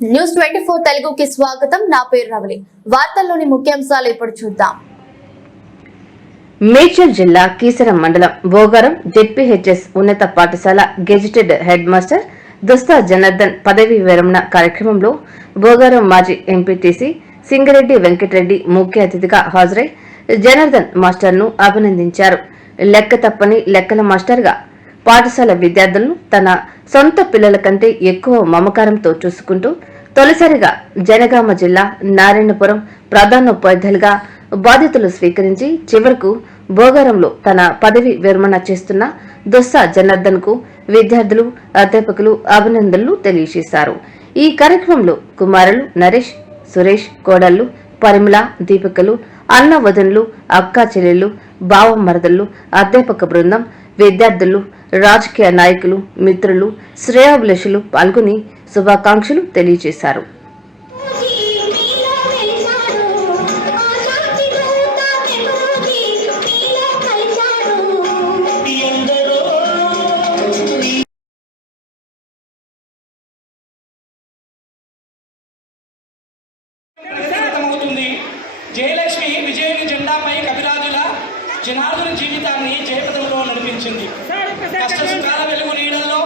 News 24 తెలుగుకి స్వాగతం. నా పేరు రవలి. వార్తల్లోని ముఖ్యాంశాలు ఇప్పుడు చూద్దాం. మేడ్చల్ జిల్లా కీసరం మండలం భోగారం జెడ్పీహెచ్ఎస్ ఉన్నత పాఠశాల గెజిటెడ్ హెడ్ మాస్టర్ దుస్తా జనార్దన్ పదవీ విరమణ కార్యక్రమంలో భోగారం మాజీ ఎంపీటీసీ సింగిరెడ్డి వెంకటరెడ్డి ముఖ్య అతిథిగా హాజరై జనార్దన్ మాస్టర్ను అభినందించారు. లెక్క తప్పని లెక్కల మాస్టర్గా పాఠశాల విద్యార్థులను తన సొంత పిల్లల కంటే ఎక్కువ మమకారంతో చూసుకుంటూ తొలిసారిగా జనగామ జిల్లా నారాయణపురం ప్రధానోపాధ్యాయులుగా బాధ్యతలు స్వీకరించి చివరకు భోగారంలో తన పదవి విరమణ చేస్తున్న దుస్సా జనార్దన్ కు విద్యార్థులు అధ్యాపకులు అభినందనలు తెలియజేశారు. ఈ కార్యక్రమంలో కుమారులు నరేష్, సురేష్, కోడళ్లు, పరిమళ, దీపికలు, అన్న వదనులు, అక్కా చెల్లెళ్లు, బావ మరదళ్లు, అధ్యాపక బృందం, విద్యార్థులు, రాజకీయ నాయకులు, మిత్రులు, శ్రేయాభిలాషులు పాల్గొని శుభాకాంక్షలు తెలియజేశారు. జయలక్ష్మి విజయుని జెండాపై కవిరాజుల జనార్దన జీవితాన్ని జయపథంలో నడిపించింది. కష్ట సుఖాల వెలుగు నీడల్లో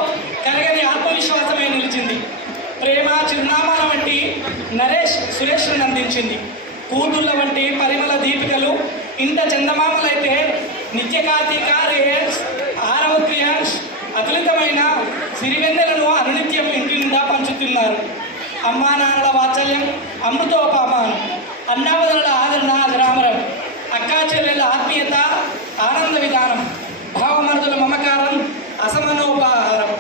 కరగని ఆత్మవిశ్వాసమై నిలిచింది. ప్రేమ చిరునామాల వంటి నరేష్, సురేష్ను అందించింది. కూతుళ్ళ వంటి పరిమళ, దీపికలు ఇంత చందమామలైతే నిత్య కార్తీక, రేయస్, ఆరవ క్రియాన్స్ అతులితమైన సిరివెన్నెలను అనునిత్యం ఇంటి నిండా పంచుతున్నారు. అమ్మా నాన్నల వాత్సల్యం అమృతోపమానం, అన్నావదనుల ఆదరణ అజరామరం, అక్కా చెల్లెల ఆత్మీయత ఆనంద విధానం, భావమరుదుల మమకారం అసమనోపహారం.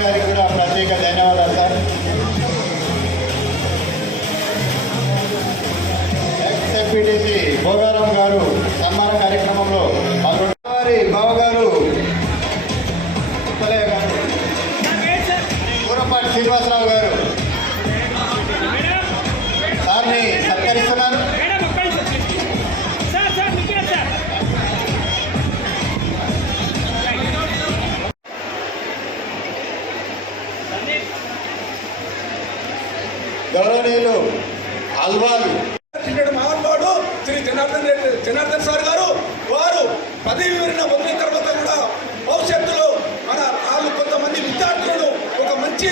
గారికి కూడా ప్రత్యేక ధన్యవాదాలు సార్. ఎక్స్ఎంపీటీసీ భోగారం గారు సన్మాన కార్యక్రమంలో వారి బావగారు ఉత్తలయ్య గారు, కూరపాటి శ్రీనివాసరావు గారు సార్ని సత్కరిస్తున్నారు. గౌరవనీయులు అల్వాల్ మహానుభావుడు శ్రీ జనార్దన్ సార్ గారు, వారు పదవి విరమణ పొందిన తర్వాత కూడా భవిష్యత్తులో మన కొంతమంది విద్యార్థులను ఒక మంచి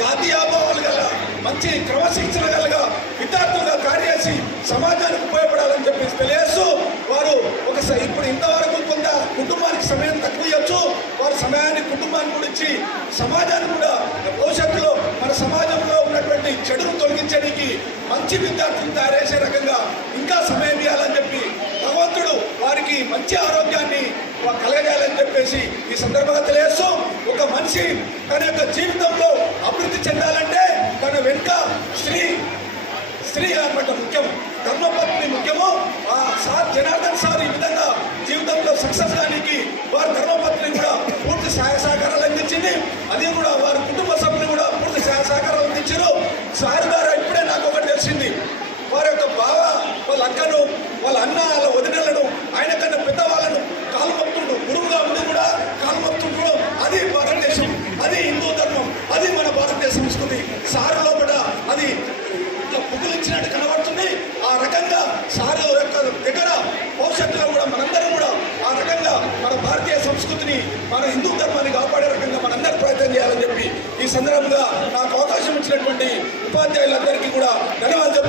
జాతీయాభావాలు గల, మంచి క్రమశిక్షణ గల విద్యార్థులుగా కార్యచేసి సమాజానికి ఉపయోగపడాలని చెప్పేసి తెలియజేస్తూ, వారు ఇప్పుడు ఇంతవరకు కొంత కుటుంబానికి సమయం తక్కువ ఇవ్వచ్చు, వారి సమయాన్ని కుటుంబానికి కూడా ఇచ్చి సమాజాన్ని కూడా భవిష్యత్తులో మన సమాజంలో ఉన్నటువంటి చెడును తొలగించడానికి మంచి విద్యార్థులను తయారు చేసే రకంగా ఇంకా సమయం ఇవ్వాలని చెప్పి భగవంతుడు వారికి మంచి ఆరోగ్యాన్ని కలగజేయాలని చెప్పేసి ఈ సందర్భంగా తెలియజేస్తూ, ఒక మనిషి తన యొక్క జీవితంలో అభివృద్ధి చెందాలంటే తన వెనుక స్త్రీ అన్నమాట ముఖ్యం, ధర్మపత్ని ముఖ్యము. సార్ జనార్దన్ సార్ ఈ విధంగా జీవితంలో సక్సెస్ కానికి వారి ధర్మపత్ని కూడా పూర్తి సహాయ సహకారాలు అందించింది. అది కూడా వారి కుటుంబ సభ్యులు కూడా పూర్తి సహాయ సహకారాలు అందించారు. సార్ గారు ఇప్పుడే నాకు ఒకటి తెలిసింది, వారి యొక్క బావ, వాళ్ళ అక్కను, వాళ్ళ అన్న, వాళ్ళ వదినలను, ఆయన కన్నా పెద్దవాళ్ళను కాలు మొత్తుండు, గురువుగా ఉంది కూడా కాలు మొత్తుండ్రు. అది భారతదేశం, అది హిందూ ధర్మం, అది మన భారతదేశ సంస్కృతి. సార్ లోపల అది పుట్టులిచ్చినట్టు కనబడుతుంది. ఆ రకంగా సార్ యొక్క దగ్గర భవిష్యత్తులో కూడా మనందరం కూడా ఆ రకంగా మన భారతీయ సంస్కృతిని, మన హిందూ ధర్మాన్ని కాపాడే రకంగా మనందరూ ప్రయత్నం చేయాలని చెప్పి ఈ సందర్భంగా నాకు అవకాశం ఇచ్చినటువంటి ఉపాధ్యాయులందరికీ కూడా ధన్యవాదాలు చెప్తున్నాను.